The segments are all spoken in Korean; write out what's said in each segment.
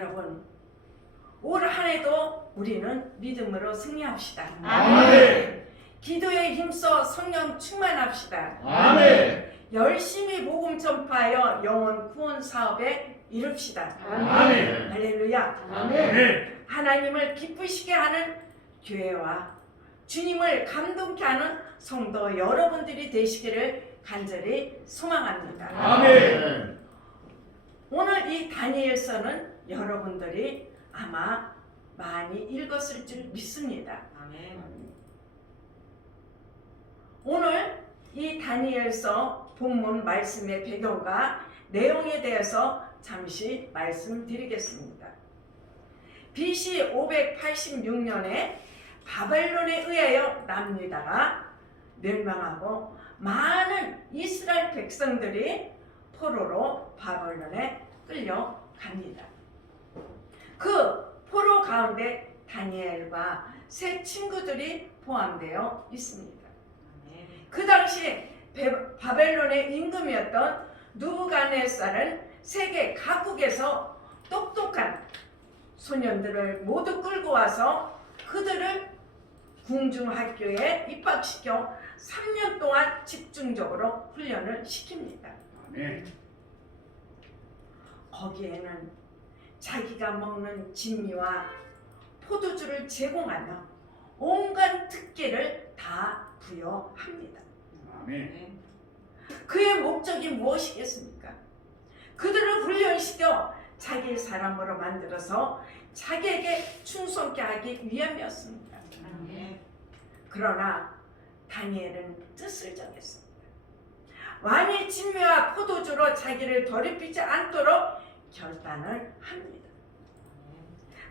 여러분, 올 한 해도 우리는 믿음으로 승리합시다. 아멘. 기도에 힘써 성령 충만합시다. 아멘. 열심히 복음 전파하여 영혼 구원 사업에 이룹시다. 아멘. 할렐루야. 아멘. 하나님을 기쁘시게 하는 교회와 주님을 감동케 하는 성도 여러분들이 되시기를 간절히 소망합니다. 아멘. 오늘 이 다니엘서는 여러분들이 아마 많이 읽었을 줄 믿습니다. 오늘 이 다니엘서 본문 말씀의 배경과 내용에 대해서 잠시 말씀드리겠습니다. BC 586년에 바벨론에 의하여 남유다가 멸망하고 많은 이스라엘 백성들이 포로로 바벨론에 끌려갑니다. 그 포로 가운데 다니엘과 세 친구들이 포함되어 있습니다. 그 당시 바벨론의 임금이었던 느부갓네살은 세계 각국에서 똑똑한 소년들을 모두 끌고 와서 그들을 궁중학교에 입학시켜 3년 동안 집중적으로 훈련을 시킵니다. 아멘. 거기에는 자기가 먹는 진미와 포도주를 제공하며 온갖 특기를 다 부여합니다. 아멘. 그의 목적이 무엇이겠습니까? 그들을 훈련시켜 자기의 사람으로 만들어서 자기에게 충성케 하기 위함이었습니다. 그러나 다니엘은 뜻을 정했습니다. 왕의 진미와 포도주로 자기를 더럽히지 않도록 결단을 합니다.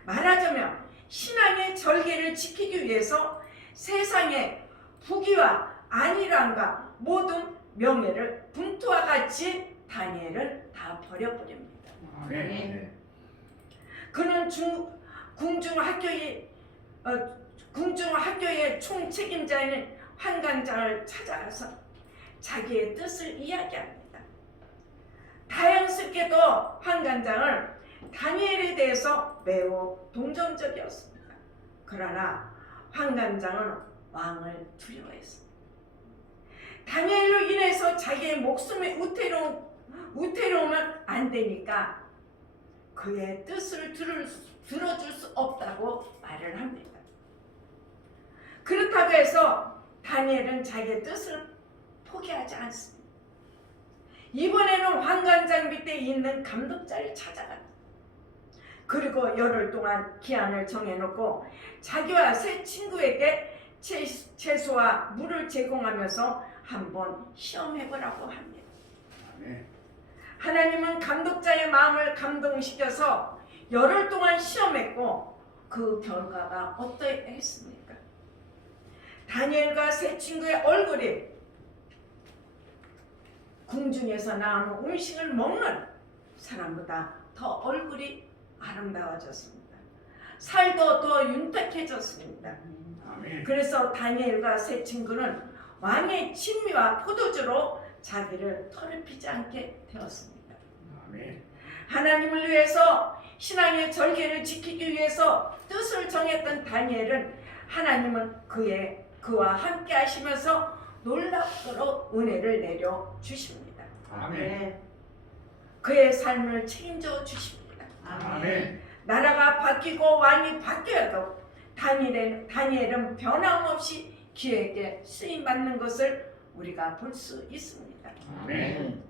말하자면 신앙의 절개를 지키기 위해서 세상의 부귀와 안일함과 모든 명예를 분투와 같이 다니엘은 다 버려버립니다. 아멘. 그는 궁중학교의 총책임자인 환관장을 찾아가서 자기의 뜻을 이야기합니다. 다행스럽게도 환관장은 다니엘에 대해서 매우 동정적이었습니다. 그러나 환관장은 왕을 두려워했습니다. 다니엘로 인해서 자기의 목숨에 우태로우면 안 되니까 그의 뜻을 들어줄 수 없다고 말을 합니다. 그렇다고 해서 다니엘은 자기의 뜻을 포기하지 않습니다. 이번에는 환관장 밑에 있는 감독자를 찾아갑니다. 그리고 열흘 동안 기한을 정해놓고 자기와 세 친구에게 채소와 물을 제공하면서 한번 시험해보라고 합니다. 아멘. 하나님은 감독자의 마음을 감동시켜서 열흘 동안 시험했고 그 결과가 어떠했습니까? 다니엘과 세 친구의 얼굴이 궁중에서 나오는 음식을 먹는 사람보다 더 얼굴이 아름다워졌습니다. 살도 더 윤택해졌습니다. 아멘. 그래서 다니엘과 세 친구는 왕의 진미와 포도주로 자기를 더럽히지 않게 되었습니다. 아멘. 하나님을 위해서 신앙의 절개를 지키기 위해서 뜻을 정했던 다니엘은 하나님은 그와 함께 하시면서 놀랍도록 은혜를 내려 주십니다. 아멘. 그의 삶을 책임져 주십니다. 아멘. 나라가 바뀌고 왕이 바뀌어도 다니엘은 변함없이 기회에 쓰임받는 것을 우리가 볼 수 있습니다. 아멘.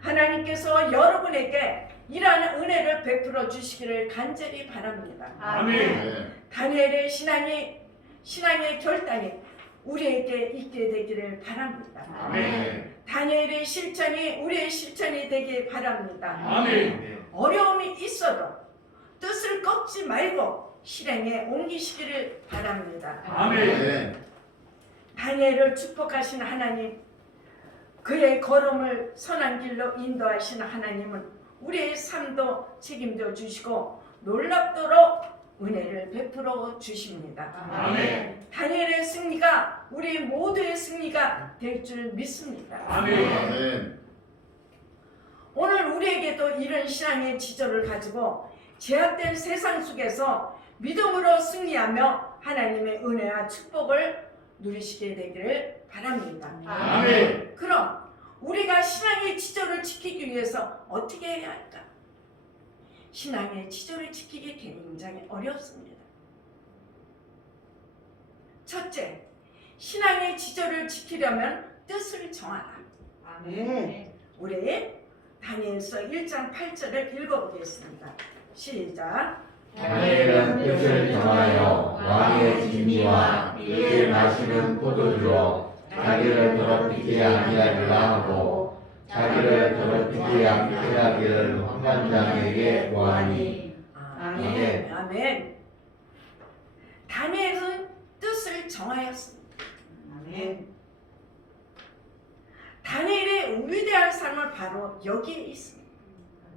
하나님께서 여러분에게 이러한 은혜를 베풀어 주시기를 간절히 바랍니다. 아멘. 다니엘의 신앙의 결단이 우리에게 있게 되기를 바랍니다. 아멘. 다니엘의 실천이 우리의 실천이 되길 바랍니다. 아멘. 어려움이 있어도 뜻을 꺾지 말고 실행에 옮기시기를 바랍니다. 아멘. 다니엘을 축복하신 하나님, 그의 걸음을 선한 길로 인도하신 하나님은 우리의 삶도 책임져 주시고 놀랍도록 은혜를 베풀어 주십니다. 아멘. 다니엘의 승리가 우리 모두의 승리가 될 줄 믿습니다. 아멘. 오늘 우리에게도 이런 신앙의 지조를 가지고 제약된 세상 속에서 믿음으로 승리하며 하나님의 은혜와 축복을 누리시게 되기를 바랍니다. 아멘. 그럼 우리가 신앙의 지조를 지키기 위해서 어떻게 해야 할까? 신앙의 지조를 지키기 굉장히 어렵습니다. 첫째, 신앙의 지조를 지키려면 뜻을 정하라. 아멘. 우리 다니엘서 1장 8절을 읽어보겠습니다. 시작. 다니엘은 뜻을 정하여 왕의 진미와 이에 마시는 포도주로 자기를 더럽히지 아니하리라 하고 자기를 더럽히지 않게 하기를 환관장에게 구하니. 아멘. 아멘. 다니엘은 뜻을 정하였습니다. 아멘. 다니엘의 위대한 삶은 바로 여기에 있습니다.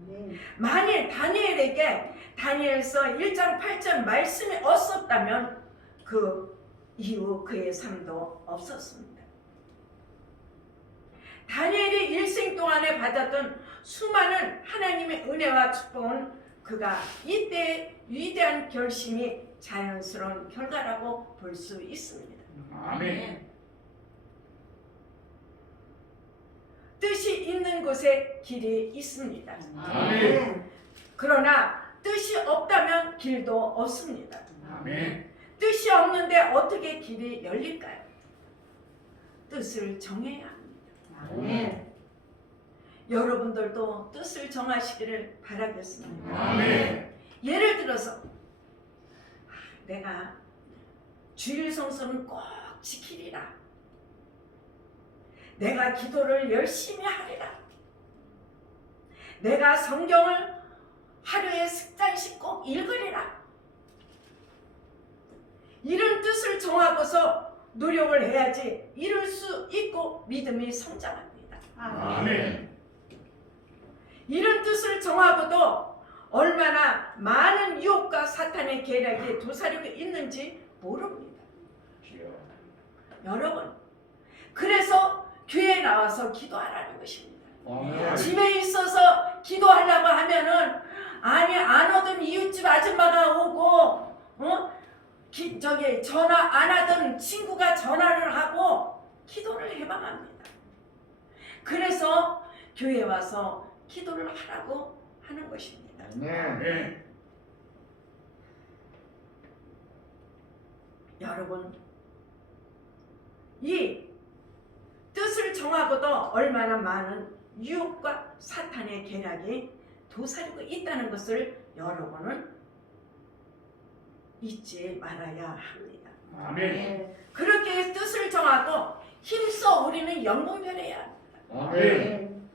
아멘. 만일 다니엘에게 다니엘서 1장 8절 말씀이 없었다면 그 이후 그의 삶도 없었습니다. 다니엘이 일생 동안에 받았던 수많은 하나님의 은혜와 축복은 그가 이때 위대한 결심이 자연스러운 결과라고 볼 수 있습니다. 아멘. 뜻이 있는 곳에 길이 있습니다. 아멘. 그러나 뜻이 없다면 길도 없습니다. 아멘. 뜻이 없는데 어떻게 길이 열릴까요? 뜻을 정해야 합니다. 아멘. 여러분들도 뜻을 정하시기를 바라겠습니다. 아멘. 예를 들어서 내가 주일 성수는 꼭 지키리라. 내가 기도를 열심히 하리라. 내가 성경을 하루에 습관씩 꼭 읽으리라. 이런 뜻을 정하고서 노력을 해야지 이룰 수 있고 믿음이 성장합니다. 아멘. 이런 뜻을 정하고도 얼마나 많은 유혹과 사탄의 계략이 도사리고 있는지 모릅니다. 여러분, 그래서 교회에 나와서 기도하라는 것입니다. 아멘. 집에 있어서 기도하려고 하면은 아니 안 오던 이웃집 아줌마가 오고 전화 안 하던 친구가 전화를 하고 기도를 해방합니다. 그래서 교회에 와서 기도를 하라고 하는 것입니다. 아멘. 여러분, 이 뜻을 정하고도 얼마나 많은 유혹과 사탄의 계략이 도사리고 있다는 것을 여러분은 잊지 말아야 합니다. 아멘. 그렇게 뜻을 정하고 힘써 우리는 영분별해야 합니다. 아멘.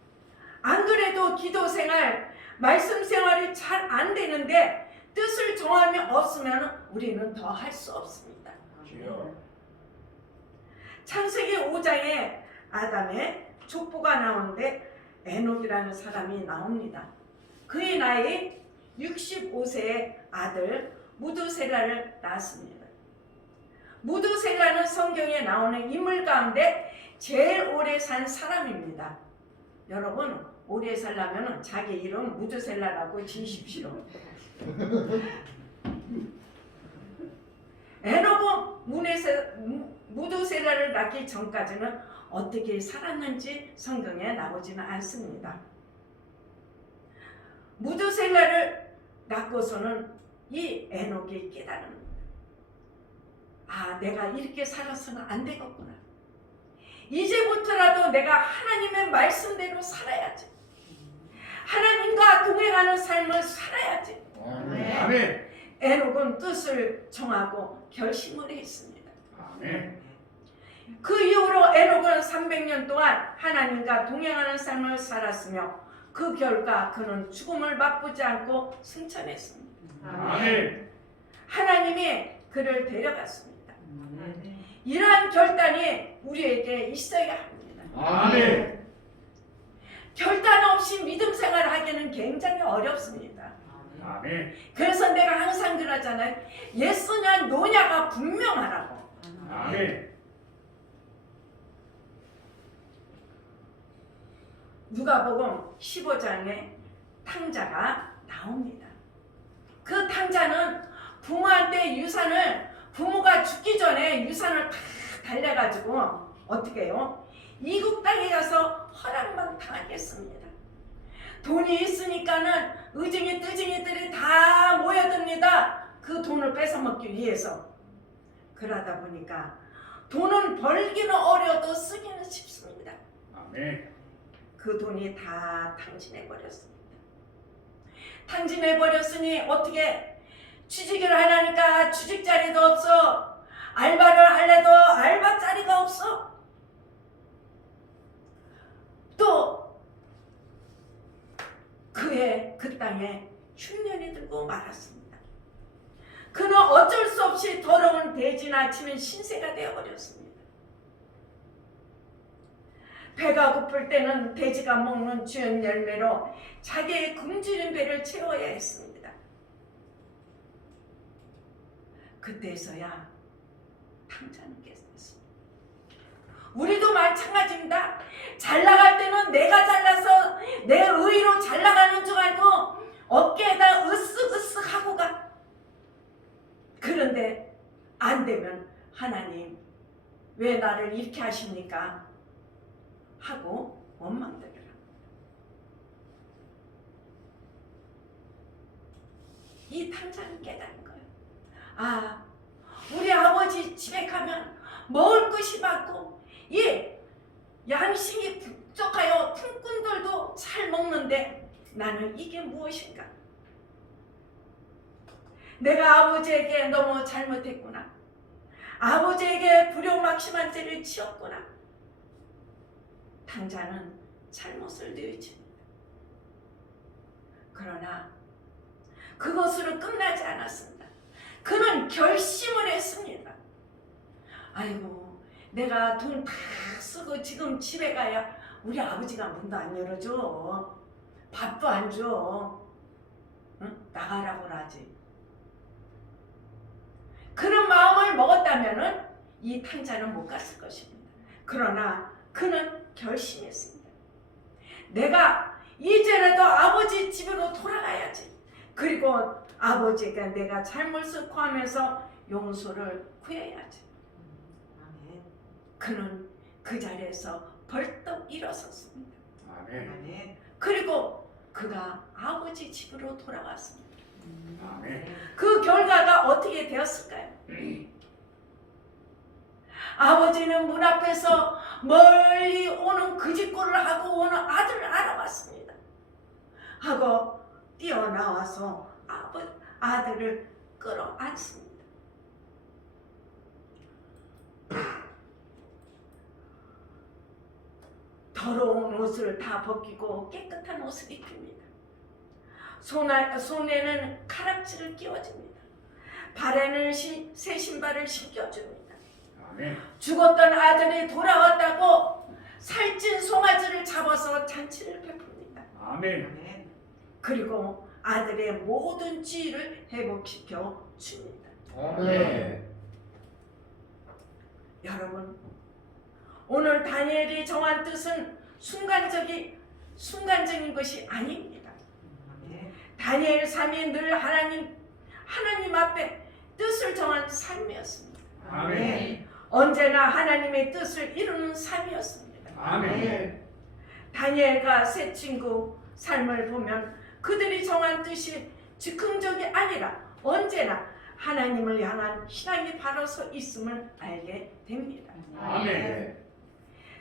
안 그래도 기도 생활, 말씀 생활이 잘 안 되는데 뜻을 정함이 없으면 우리는 더 할 수 없습니다. 창세기 5장에 아담의 족보가 나오는데 에녹이라는 사람이 나옵니다. 그의 나이 65세의 아들 무드셀라를 낳았습니다. 무드셀라는 성경에 나오는 인물 가운데 제일 오래 산 사람입니다. 여러분, 오래 살려면 자기 이름 무드셀라라고 지으십시오. 에녹은 무드셀라를 낳기 전까지는 어떻게 살았는지 성경에 나오지는 않습니다. 무드셀라를 낳고서는 이 에녹이 깨달습니다. 아, 내가 이렇게 살아서는 안 되겠구나. 이제부터라도 내가 하나님의 말씀대로 살아야지. 하나님과 동행하는 삶을 살아야지. 아멘. 에녹은 뜻을 정하고 결심을 했습니다. 아멘. 그 이후로 에녹은 300년 동안 하나님과 동행하는 삶을 살았으며 그 결과 그는 죽음을 맛보지 않고 승천했습니다. 아멘. 하나님이 그를 데려갔습니다. 이러한 결단이 우리에게 있어야 합니다. 아멘. 결단 없이 믿음 생활을 하기는 굉장히 어렵습니다. 아멘. 그래서 내가 항상 그러잖아요. 예수냐 노냐가 분명하라고. 아멘. 누가복음 15장에 탕자가 나옵니다. 그 탕자는 부모한테 부모가 죽기 전에 유산을 다 달래가지고 어떻게 해요? 이국 땅에 가서 허락만 당하겠습니다. 돈이 있으니까는 의증이 뜨증이들이 다 모여듭니다. 그 돈을 뺏어먹기 위해서. 그러다 보니까 돈은 벌기는 어려도 쓰기는 쉽습니다. 아멘. 그 돈이 다 탕진해버렸습니다. 탕진해버렸으니 어떻게 취직을 하려니까 취직 자리도 없어. 알바를 하려도 알바 자리가 없어. 또 그해 그 땅에 흉년이 들고 말았습니다. 그는 어쩔 수 없이 더러운 돼지나 치면 신세가 되어버렸습니다. 배가 고플 때는 돼지가 먹는 주연 열매로 자기의 굶주린 배를 채워야 했습니다. 그때서야 탕자는 깨졌습니다. 우리도 마찬가지입니다. 잘 나갈 때는 내가 잘나서 내 의로 잘 나가는 줄 알고 어깨에다 으쓱으쓱 하고 가. 그런데 안 되면 하나님 왜 나를 이렇게 하십니까? 하고 원망들을 합니다. 이 탕자는 깨달은 거예요. 아, 우리 아버지 집에 가면 먹을 것이 많고 양식이 부족하여 품꾼들도 잘 먹는데 나는 이게 무엇인가? 내가 아버지에게 너무 잘못했구나. 아버지에게 불효막심한 죄를 지었구나. 탕자는 잘못을 뉘우칩니다. 그러나 그것으로 끝나지 않았습니다. 그는 결심을 했습니다. 아이고, 내가 돈 다 쓰고 지금 집에 가야 우리 아버지가 문도 안 열어줘. 밥도 안 줘. 응? 나가라고 하지. 그런 마음을 먹었다면은 이 탕자는 못 갔을 것입니다. 그러나 그는 결심했습니다. 내가 이제라도 아버지 집으로 돌아가야지. 그리고 아버지가 내가 잘못을 구하면서 용서를 구해야지. 그는 그 자리에서 벌떡 일어섰습니다. 아멘. 그리고 그가 아버지 집으로 돌아갔습니다. 아멘. 그 결과가 어떻게 되었을까요? 아버지는 문 앞에서 멀리 오는 그 집골을 하고 오는 아들을 알아봤습니다. 하고 뛰어나와서 아들을 끌어안습니다. 더러운 옷을 다 벗기고 깨끗한 옷을 입힙니다. 손에는 가락지를 끼워줍니다. 발에는 새 신발을 신겨줍니다. 아멘. 죽었던 아들이 돌아왔다고 살찐 송아지를 잡아서 잔치를 베풉니다. 아멘. 그리고 아들의 모든 지위를 회복시켜 줍니다. 아멘. 여러분, 오늘 다니엘이 정한 뜻은 순간적인 것이 아닙니다. 다니엘 삶이 늘 하나님 앞에 뜻을 정한 삶이었습니다. 아멘. 언제나 하나님의 뜻을 이루는 삶이었습니다. 아멘. 다니엘과 세 친구 삶을 보면 그들이 정한 뜻이 즉흥적이 아니라 언제나 하나님을 향한 신앙이 바로 서 있음을 알게 됩니다. 아멘.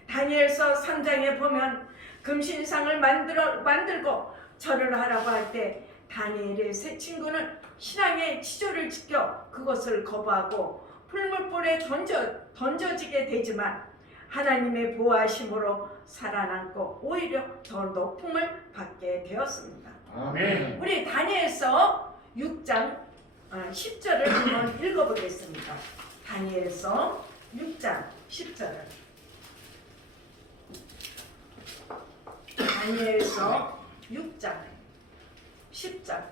다니엘서 3장에 보면 금신상을 만들고 절을 하라고 할 때 다니엘의 세 친구는 신앙의 지조를 지켜 그것을 거부하고 풀물불에 던져지게 되지만 하나님의 보호하심으로 살아남고 오히려 더 높음을 받게 되었습니다. 아멘. 우리 다니엘서 6장 10절을 한번 읽어보겠습니다. 다니엘서 6장 10절을. 다니엘서 6장 10절.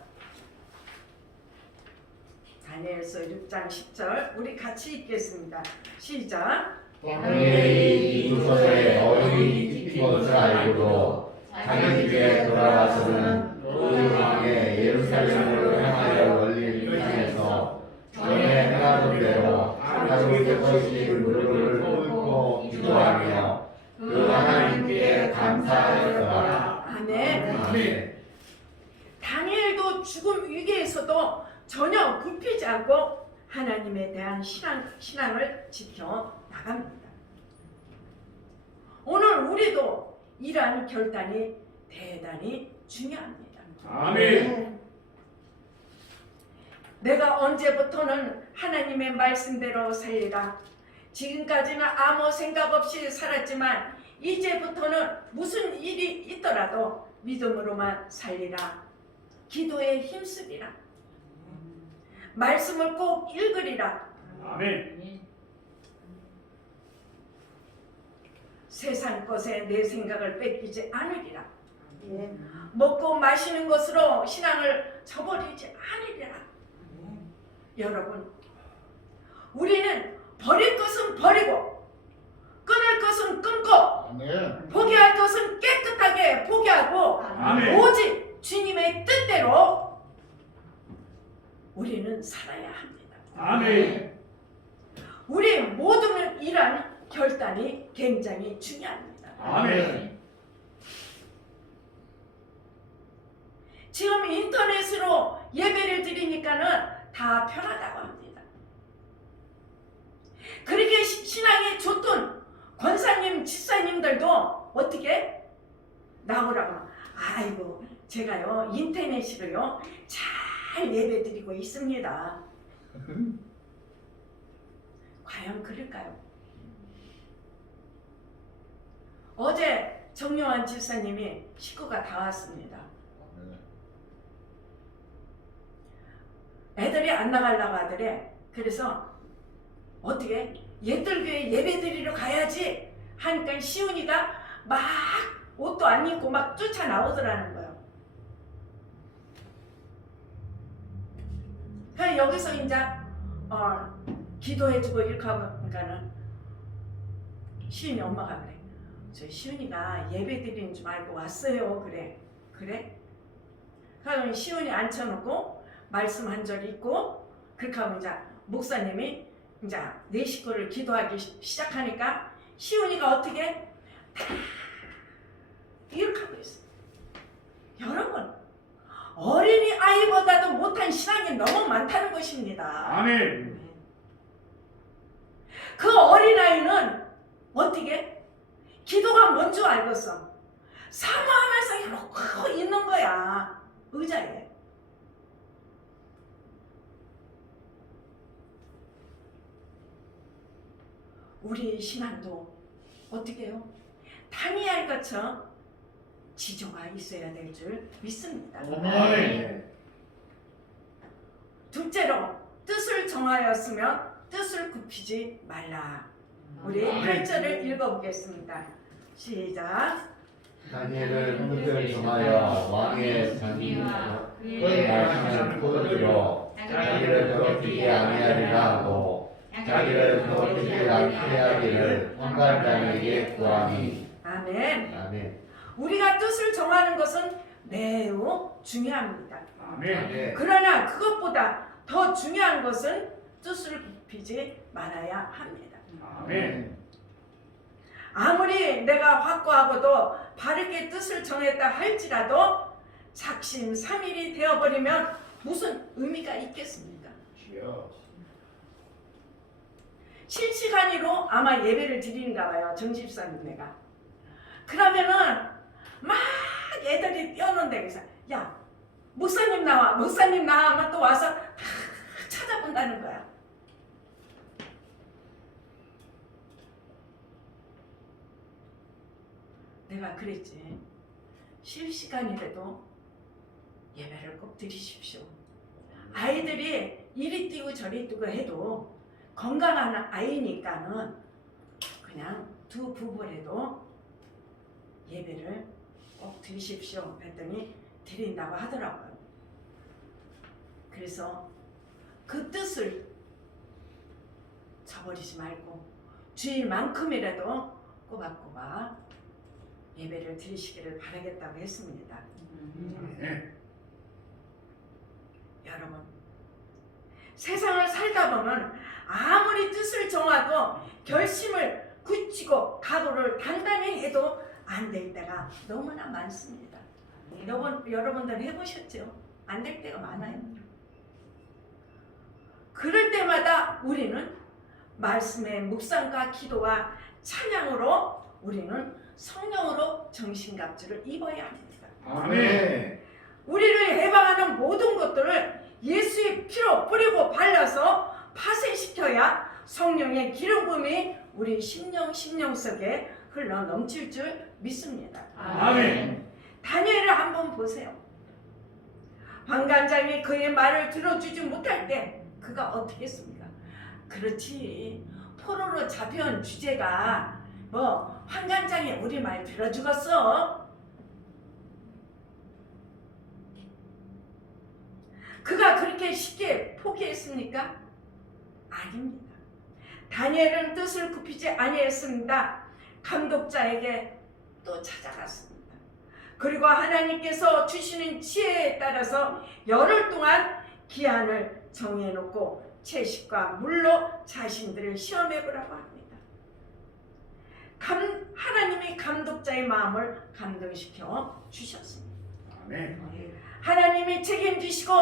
다니엘서 6장 10절 우리 같이 읽겠습니다. 시작. 다니엘이 이 도서에 어인이 찍힌 것을 알고도 자기 집에 돌아가서는 그 왕의 예루살렘으로 향하여 하나님께 감사하였더라. 아멘. 아멘. 다니엘도 죽음 위기에서도 전혀 굽히지 않고 하나님에 대한 신앙을 지켜 나갑니다. 오늘 우리도 이러한 결단이 대단히 중요합니다. 아멘. 내가 언제부터는 하나님의 말씀대로 살리라. 지금까지는 아무 생각 없이 살았지만 이제부터는 무슨 일이 있더라도 믿음으로만 살리라. 기도에 힘쓰리라. 말씀을 꼭 읽으리라. 아멘. 세상 것에 내 생각을 뺏기지 않으리라. 아멘. 먹고 마시는 것으로 신앙을 저버리지 않으리라. 여러분, 우리는 버릴 것은 버리고 끊을 것은 끊고 아멘. 포기할 것은 깨끗하게 포기하고 아멘. 오직 주님의 뜻대로 우리는 살아야 합니다. 아멘. 우리 모두는 이러한 결단이 굉장히 중요합니다. 아멘. 지금 인터넷으로 예배를 드리니까는 다 편하다고 합니다. 그렇게 신앙이 좋던 권사님, 집사님들도 어떻게 나오라고, 아이고 제가요 인터넷으로요 잘 예배 드리고 있습니다. 과연 그럴까요? 어제 정요한 집사님이 식구가 다 왔습니다. 애들이 안 나가려고 하더래. 그래서 어떻게 얘들교회 예배 드리러 가야지 하니까 시훈이가 막 옷도 안 입고 막 쫓아 나오더라는 거예요. 그래서 여기서 이제 기도해주고 이렇게 하니까는 시훈이 엄마가 그래. 저 시훈이가 예배 드리는 줄 알고 왔어요. 그래? 그러면 시훈이 앉혀놓고 말씀 한 절 읽고 그렇게 하면 이제 목사님이 이제 내 식구를 기도하기 시작하니까 시훈이가 어떻게 다 이렇게 하고 있어요. 여러분, 어린이 아이보다도 못한 신앙이 너무 많다는 것입니다. 아멘. 그 어린아이는 어떻게 기도가 뭔 줄 알겠어. 사모하면서 이러고 있는 거야. 의자에. 우리 신앙도 어떻게 해요? 다니엘 같이 지조가 있어야 될 줄 믿습니다. 아멘. 둘째로 뜻을 정하였으면 뜻을 굽히지 말라. 우리 아멘. 8절을 읽어보겠습니다. 시작. 다니엘은 뜻을 정하여 왕의 장기와 그의 말씀을 거두려 자기를 더럽히지 아니하리라 하고 자기를 더럽히지 않게 하기를 환관장에게 구하니. 아멘. 아멘. 우리가 뜻을 정하는 것은 매우 중요합니다. 아멘. 그러나 그것보다 더 중요한 것은 뜻을 굽히지 말아야 합니다. 아멘. 아무리 내가 확고하고도 바르게 뜻을 정했다 할지라도 작심삼일이 되어버리면 무슨 의미가 있겠습니까? 실시간으로 아마 예배를 드리는가 봐요. 정집사님네가. 그러면은 막 애들이 뛰어노는데 그래서 야 목사님 나와 하면 또 와서 다 찾아본다는 거야. 내가 그랬지. 실시간이라도 예배를 꼭 드리십시오. 아이들이 이리 뛰고 저리 뛰고 해도 건강한 아이니까는 그냥 두 부부라도 예배를 꼭 드리십시오 했더니 드린다고 하더라고요. 그래서 그 뜻을 저버리지 말고 주일만큼이라도 꼬박꼬박 예배를 드리시기를 바라겠다고 했습니다. 네. 여러분, 세상을 살다 보면 아무리 뜻을 정하고 결심을 굳히고 각오를 단단히 해도 안 될 때가 너무나 많습니다. 여러분들 해보셨죠? 안 될 때가 많아요. 그럴 때마다 우리는 말씀의 묵상과 기도와 찬양으로 우리는 성령으로 정신갑주를 입어야 합니다. 아멘. 우리를 해방하는 모든 것들을 예수의 피로 뿌리고 발라서 파쇄시켜야 성령의 기름 부음이 우리 심령 속에 흘러 넘칠 줄 믿습니다. 아멘. 다니엘을 한번 보세요. 환관장이 그의 말을 들어주지 못할 때 그가 어떻게 했습니까? 그렇지, 포로로 잡혀온 주제가 뭐 환관장이 우리 말 들어주겠어? 그가 그렇게 쉽게 포기했습니까? 아닙니다. 다니엘은 뜻을 굽히지 아니했습니다. 감독자에게 또 찾아갔습니다. 그리고 하나님께서 주시는 지혜에 따라서 열흘 동안 기한을 정해놓고 채식과 물로 자신들을 시험해보라고 합니다. 하나님이 감독자의 마음을 감동시켜 주셨습니다. 아멘. 하나님이 책임지시고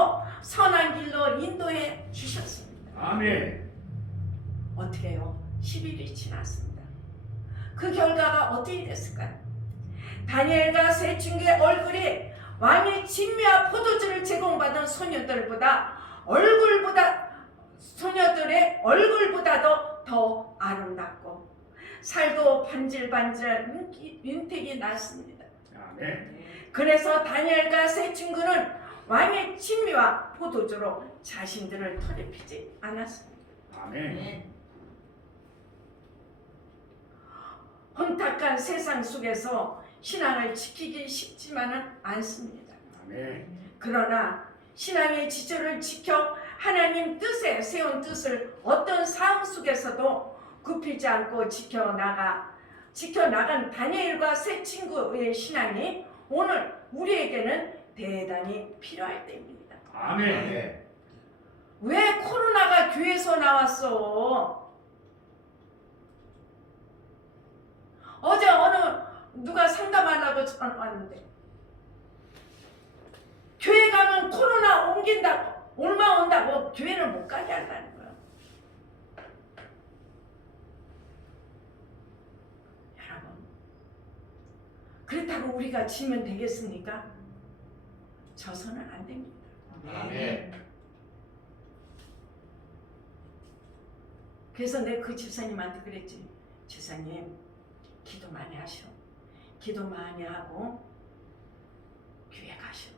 선한 길로 인도해 주셨습니다. 아멘. 어떻게 해요? 10일이 지났습니다. 그 결과가 어떻게 됐을까요? 다니엘과 세춘기의 얼굴이 왕의 진미와 포도주를 제공받은 소녀들의 얼굴보다도 더 아름답고 살도 반질반질한 윤택이 났습니다. 아멘. 그래서 다니엘과 세춘구는 왕의 진미와 포도주로 자신들을 더럽히지 않았습니다. 아멘. 혼탁한 세상 속에서 신앙을 지키기 쉽지만은 않습니다. 아멘. 그러나 신앙의 지조를 지켜 하나님 뜻에 세운 뜻을 어떤 상황 속에서도 굽히지 않고 지켜나간 다니엘과 세 친구의 신앙이 오늘 우리에게는 대단히 필요할 때입니다. 아멘. 왜 코로나가 교회에서 나왔어? 어제 누가 상담하려고 전화 왔는데 교회 가면 코로나 온다고 교회를 못 가게 한다는 거야. 여러분, 그렇다고 우리가 지면 되겠습니까? 져서는 안 됩니다. 아멘. 그래서 내가 그 집사님한테 그랬지. 집사님, 기도 많이 하셔. 기도 많이 하고 교회 가셔.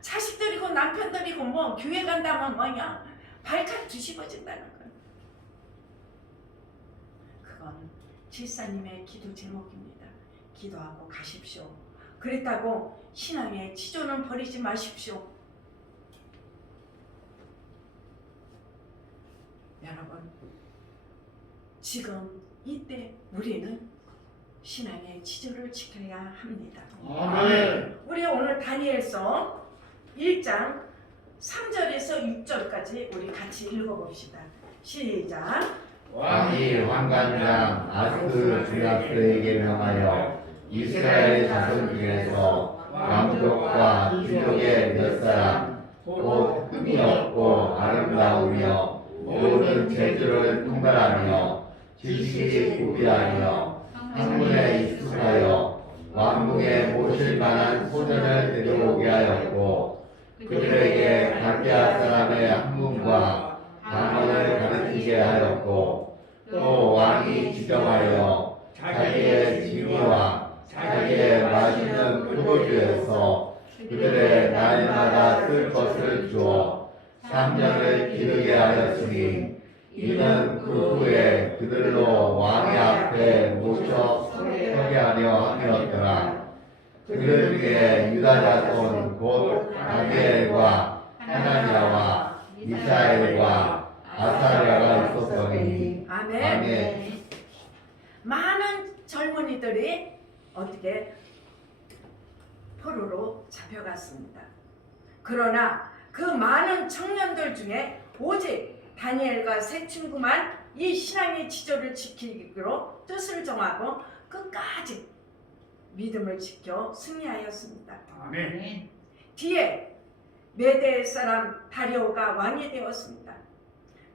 자식들이고 남편들이고 뭐 교회 간다면 뭐냐, 발칵 뒤집어진다는 거야. 그건 집사님의 기도 제목입니다. 기도하고 가십시오. 그랬다고 신앙의 지조는 버리지 마십시오. 여러분, 지금 이때 우리는 신앙의 지조를 지켜야 합니다. 아멘. 우리 오늘 다니엘서 1장 3절에서 6절까지 우리 같이 읽어봅시다. 시작. 왕이 환관장 아스두라스에게 명하여 이스라엘 자손 중에서 왕족과 귀족의 몇 사람 곧 흠이 없고 아름다우며 모든 재주를 통달하며 지식이 구비하며 학문에 익숙하여 왕궁에 모실 만한 소년을 데려오게 하였고 그들에게 갈대아 사람의 학문과 방언을 가르치게 하였고 또 왕이 지정하여 자기의 지위와 자기의 맛있는 포도주에서 그들의 날마다 쓸 것을 주어 3년을 기르게 하였으니 이는 그 후에 그들로 왕의 앞에 모셔 서게 하려 함이었더라. 그들 중에 유다 자손 곧 다니엘과 하나니아와 미사엘과 아사랴가 있었더니 아멘. 아멘. 많은 젊은이들이 어떻게 포로로 잡혀갔습니다. 그러나 그 많은 청년들 중에 오직 다니엘과 세 친구만 이 신앙의 지조를 지키기로 뜻을 정하고 끝까지 믿음을 지켜 승리하였습니다. 아멘. 뒤에 메대 사람 다리오가 왕이 되었습니다.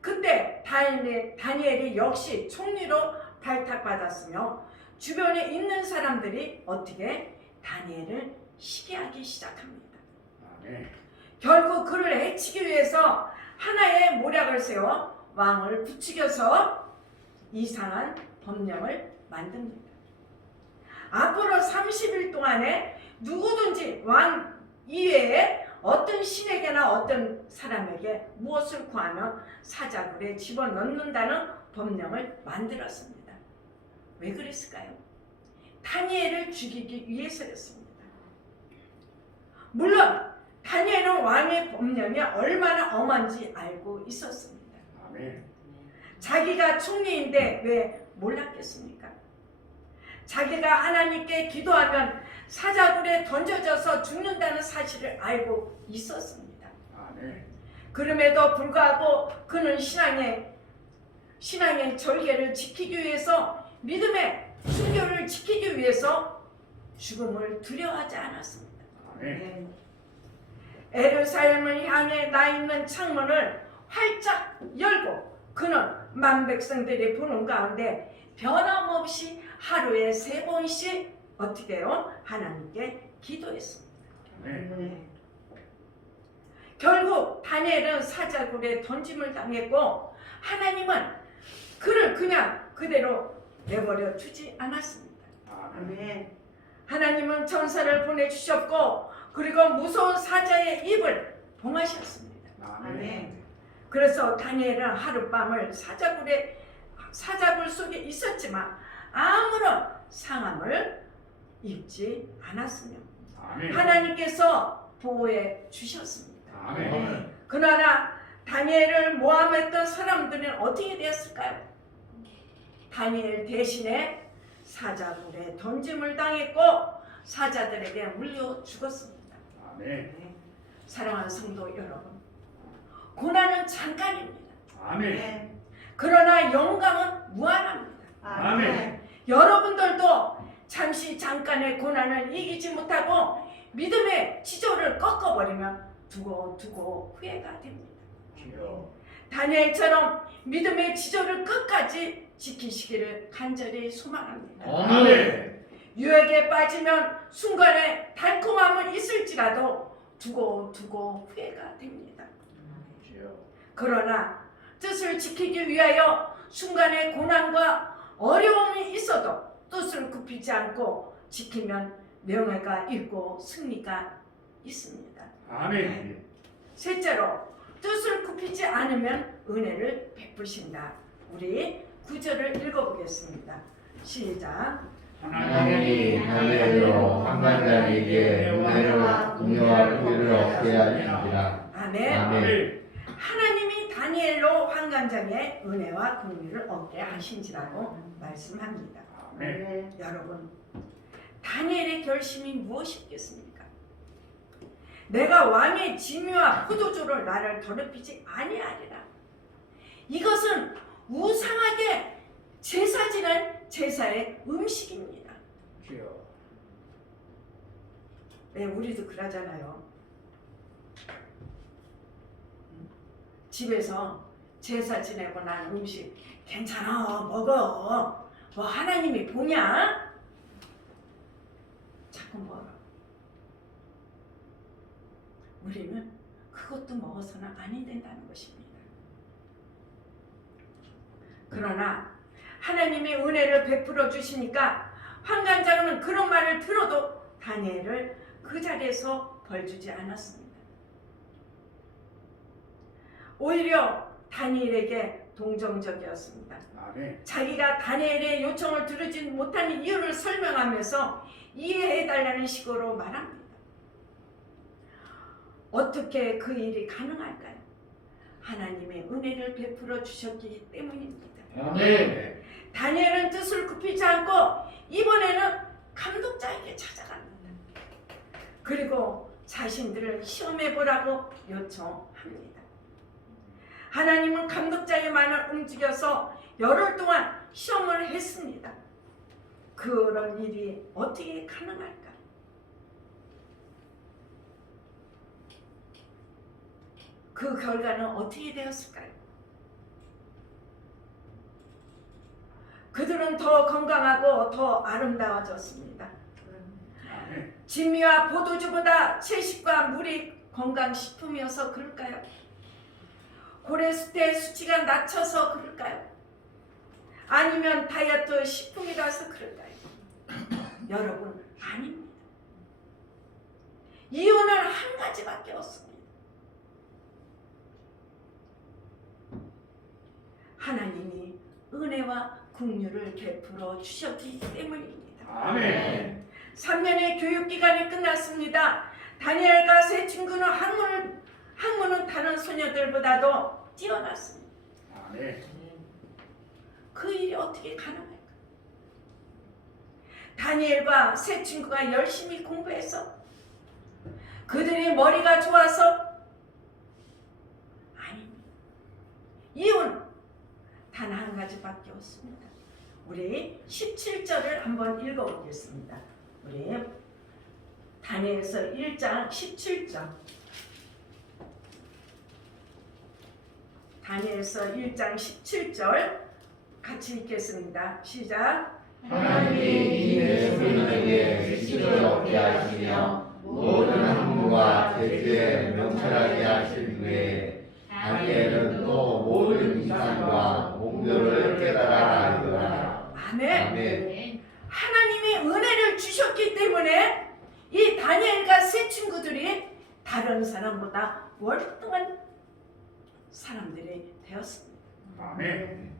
그때 다니엘이 역시 총리로 발탁받았으며 주변에 있는 사람들이 어떻게 다니엘을 시기하기 시작합니다. 아멘. 결국 그를 해치기 위해서 하나의 모략을 세워 왕을 부추겨서 이상한 법령을 만듭니다. 앞으로 30일 동안에 누구든지 왕 이외에 어떤 신에게나 어떤 사람에게 무엇을 구하면 사자굴에 집어넣는다는 법령을 만들었습니다. 왜 그랬을까요? 다니엘을 죽이기 위해서였습니다. 물론 다니엘은 왕의 법령이 얼마나 엄한지 알고 있었습니다. 아멘. 자기가 총리인데 왜 몰랐겠습니까? 자기가 하나님께 기도하면 사자굴에 던져져서 죽는다는 사실을 알고 있었습니다. 아멘. 그럼에도 불구하고 그는 신앙의 절개를 지키기 위해서 믿음의 순교를 지키기 위해서 죽음을 두려워하지 않았습니다. 아멘. 에루살렘을 향해 나 있는 창문을 활짝 열고 그는 만백성들이 보는 가운데 변함없이 하루에 3번씩 어떻게 해요? 하나님께 기도했습니다. 아멘. 결국 다니엘은 사자굴에 던짐을 당했고 하나님은 그를 그냥 그대로 내버려 두지 않았습니다. 아멘. 하나님은 전사를 보내주셨고 그리고 무서운 사자의 입을 봉하셨습니다. 아멘. 그래서 다니엘은 하룻밤을 사자굴 속에 있었지만 아무런 상함을 입지 않았으며 아멘. 하나님께서 보호해 주셨습니다. 아멘. 그러나 다니엘을 모함했던 사람들은 어떻게 되었을까요? 다니엘 대신에 사자굴에 던짐을 당했고 사자들에게 물려 죽었습니다. 아멘. 사랑하는 성도 여러분, 고난은 잠깐입니다. 아멘. 그러나 영광은 무한합니다. 아멘. 여러분들도 잠시 잠깐의 고난을 이기지 못하고 믿음의 지조를 꺾어버리면 두고 후회가 됩니다. 주여. 다니엘처럼 믿음의 지조를 끝까지 지키시기를 간절히 소망합니다. 아멘. 유혹에 빠지면 순간에 달콤함은 있을지라도 두고 후회가 됩니다. 주여. 그러나 뜻을 지키기 위하여 순간의 고난과 어려움이 있어도 뜻을 굽히지 않고 지키면 명예가 있고 승리가 있습니다. 아멘. 셋째로 뜻을 굽히지 않으면 은혜를 베푸신다. 우리 9절을 읽어보겠습니다. 시작. 하나님이 다니엘로 환관자에게 은혜와 긍휼을 얻게 하시니라. 아멘. 아멘. 하나님이 다니엘로 환관장에 은혜와 긍휼을 얻게 하신지라고 말씀합니다. 아멘. 여러분, 다니엘의 결심이 무엇이겠습니까? 내가 왕의 지미와 포도주를 나를 더럽히지 아니하리라. 이것은 우상하게 제사 지낸 제사의 음식입니다. 주여. 네, 우리도 그러잖아요. 집에서 제사 지내고 난 음식 괜찮아 먹어. 뭐 하나님이 보냐? 자꾸 먹어. 우리는 그것도 먹어서는 아니 된다는 것입니다. 그러나 하나님이 은혜를 베풀어 주시니까 환관장은 그런 말을 들어도 다니엘을 그 자리에서 벌주지 않았습니다. 오히려 다니엘에게 동정적이었습니다. 아멘. 자기가 다니엘의 요청을 들으지 못하는 이유를 설명하면서 이해해달라는 식으로 말합니다. 어떻게 그 일이 가능할까요? 하나님의 은혜를 베풀어 주셨기 때문입니다. 아멘. 다니엘은 뜻을 굽히지 않고 이번에는 감독자에게 찾아갑니다. 그리고 자신들을 시험해 보라고 요청합니다. 하나님은 감독자의만을 움직여서 열흘 동안 시험을 했습니다. 그런 일이 어떻게 가능할까? 그 결과는 어떻게 되었을까요? 그들은 더 건강하고 더 아름다워졌습니다. 아멘. 진미와 포도주보다 채식과 물이 건강식품이어서 그럴까요? 고레스테 수치가 낮춰서 그럴까요? 아니면 다이어트 식품이라서 그럴까요? 여러분, 아닙니다. 이유는 한 가지밖에 없습니다. 하나님이 은혜와 긍휼을 베풀어 주셨기 때문입니다. 아멘. 3년의 교육기간이 끝났습니다. 다니엘과 세 친구는 학문은 다른 소녀들보다도 뛰어났습니다. 아멘. 그 일이 어떻게 가능할까? 다니엘과 세 친구가 열심히 공부해서 그들이 머리가 좋아서 아닙니다. 이유는 단 한 가지밖에 없습니다. 우리 17절을 한번 읽어보겠습니다. 우리 다니엘서 1장 17절. 다니엘서 1장 17절 같이 읽겠습니다. 시작. 하나님이 이내 소인에게 지식을 얻게 하시며 모든 학문과 재주에 명철하게 하신 후에 다니엘은 또 모든 이상과 목표를 깨달아 알더라. 아멘. 아멘. 하나님이 은혜를 주셨기 때문에 이 다니엘과 세 친구들이 다른 사람보다 월등한 사람들이 되었습니다. 아멘.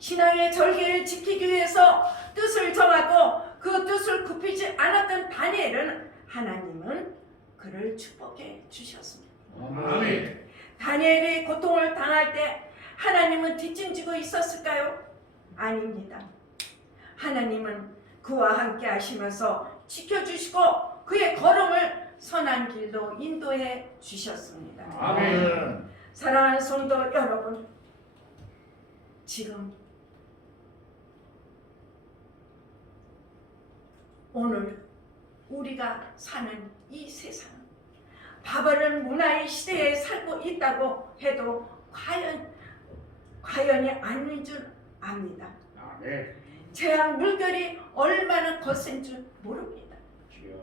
신앙의 절개를 지키기 위해서 뜻을 정하고 그 뜻을 굽히지 않았던 다니엘은 하나님은 그를 축복해 주셨습니다. 아멘. 다니엘이 고통을 당할 때 하나님은 뒷짐지고 있었을까요? 아닙니다. 하나님은 그와 함께 하시면서 지켜주시고 그의 걸음을 선한 길로 인도해 주셨습니다. 아멘. 사랑하는 성도 여러분, 지금 오늘 우리가 사는 이 세상, 바벨론 문화의 시대에 살고 있다고 해도 과연이 아닌 줄 압니다. 아멘. 재앙 물결이 얼마나 거센 줄 모릅니다. 주여.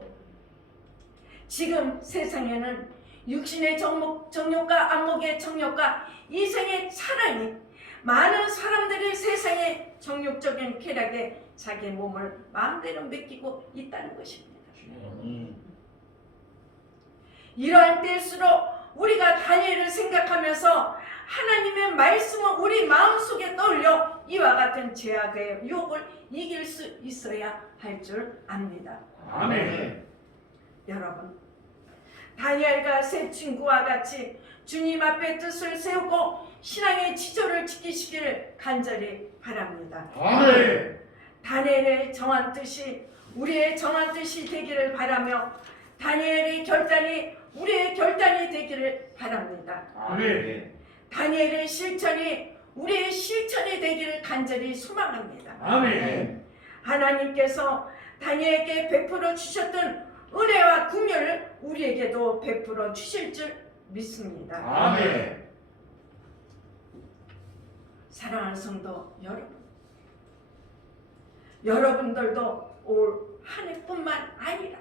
지금 세상에는 육신의 정욕과 안목의 정욕과 이생의 사랑이 많은 사람들이 세상의 정욕적인 쾌락에 자기 몸을 마음대로 맡기고 있다는 것입니다. 이러한 때일수록 우리가 다니엘을 생각하면서 하나님의 말씀을 우리 마음속에 떠올려 이와 같은 죄악의 유혹을 이길 수 있어야 할 줄 압니다. 아멘. 여러분, 다니엘과 세 친구와 같이 주님 앞에 뜻을 세우고 신앙의 지조를 지키시기를 간절히 바랍니다. 아멘. 다니엘의 정한 뜻이 우리의 정한 뜻이 되기를 바라며 다니엘의 결단이 우리의 결단이 되기를 바랍니다. 아멘. 다니엘의 실천이 우리의 실천이 되기를 간절히 소망합니다. 아멘. 하나님께서 다니엘에게 베풀어 주셨던 은혜와 긍휼을 우리에게도 베풀어 주실 줄 믿습니다. 아멘. 사랑하는 성도 여러분, 여러분들도 올 한 해뿐만 아니라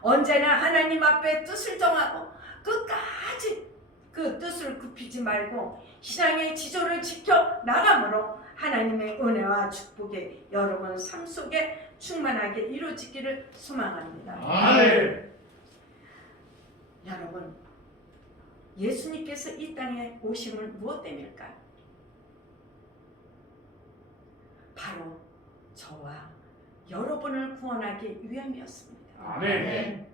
언제나 하나님 앞에 뜻을 정하고 끝까지 그 뜻을 굽히지 말고 신앙의 지조를 지켜 나감으로 하나님의 은혜와 축복이 여러분 삶 속에 충만하게 이루어지기를 소망합니다. 아멘. 여러분, 예수님께서 이 땅에 오심은 무엇 때문일까요? 바로 저와 여러분을 구원하기 위함이었습니다. 아멘.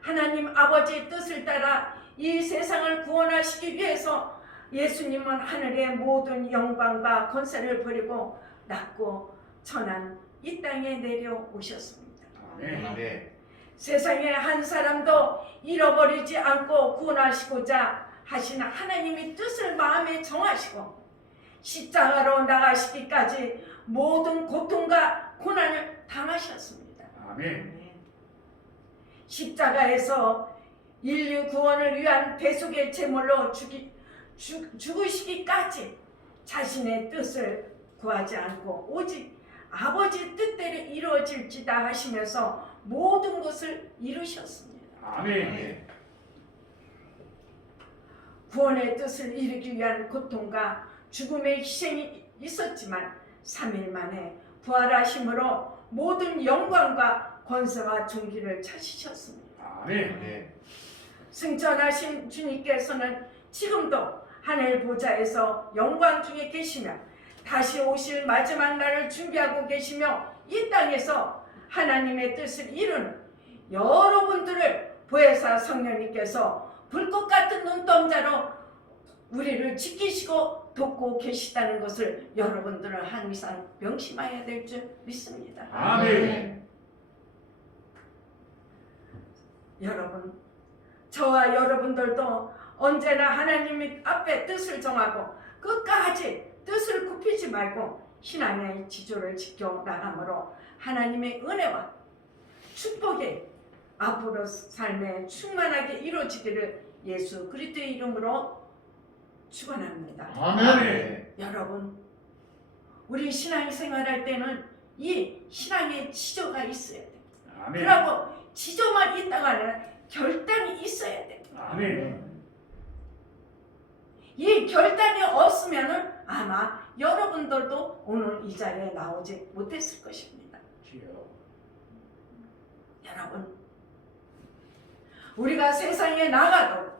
하나님 아버지의 뜻을 따라 이 세상을 구원하시기 위해서 예수님은 하늘의 모든 영광과 권세를 버리고 낮고 천한 이 땅에 내려오셨습니다. 아멘. 세상에 한 사람도 잃어버리지 않고 구원하시고자 하신 하나님의 뜻을 마음에 정하시고 십자가로 나가시기까지 모든 고통과 고난을 당하셨습니다. 아멘. 십자가에서 인류 구원을 위한 대속의 제물로 죽으시기까지 자신의 뜻을 구하지 않고 오직 아버지 뜻대로 이루어질지다 하시면서 모든 것을 이루셨습니다. 아멘. 구원의 뜻을 이루기 위한 고통과 죽음의 희생이 있었지만 3일 만에 부활하심으로 모든 영광과 권세와 존귀를 차지셨습니다. 아멘. 승천하신 주님께서는 지금도 하늘 보좌에서 영광 중에 계시며 다시 오실 마지막 날을 준비하고 계시며 이 땅에서 하나님의 뜻을 이루는 여러분들을 보혜사 성령님께서 불꽃 같은 눈동자로 우리를 지키시고 돕고 계시다는 것을 여러분들은 항상 명심해야 될 줄 믿습니다. 아멘. 여러분, 저와 여러분들도 언제나 하나님 앞에 뜻을 정하고 끝까지 뜻을 굽히지 말고 신앙의 지조를 지켜 나감으로 하나님의 은혜와 축복이 앞으로 삶에 충만하게 이루어지기를 예수 그리스도의 이름으로 축원합니다. 아멘. 여러분, 우리 신앙생활할 때는 이 신앙의 지조가 있어야 돼요. 아멘. 그러고 지조만 있다가 아니라 결단이 있어야 돼요. 아멘. 이 결단이 없으면은 아마 여러분들도 오늘 이 자리에 나오지 못했을 것입니다. 여러분, 우리가 세상에 나가도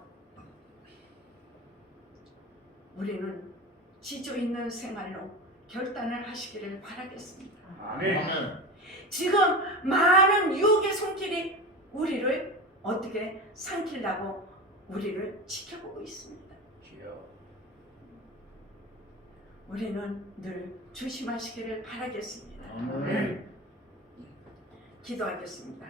우리는 지조 있는 생활로 결단을 하시기를 바라겠습니다. 아멘. 지금 많은 유혹의 손길이 우리를 어떻게 삼키려고 우리를 지켜보고 있습니다. 우리는 늘 조심하시기를 바라겠습니다. 아멘. 기도하겠습니다.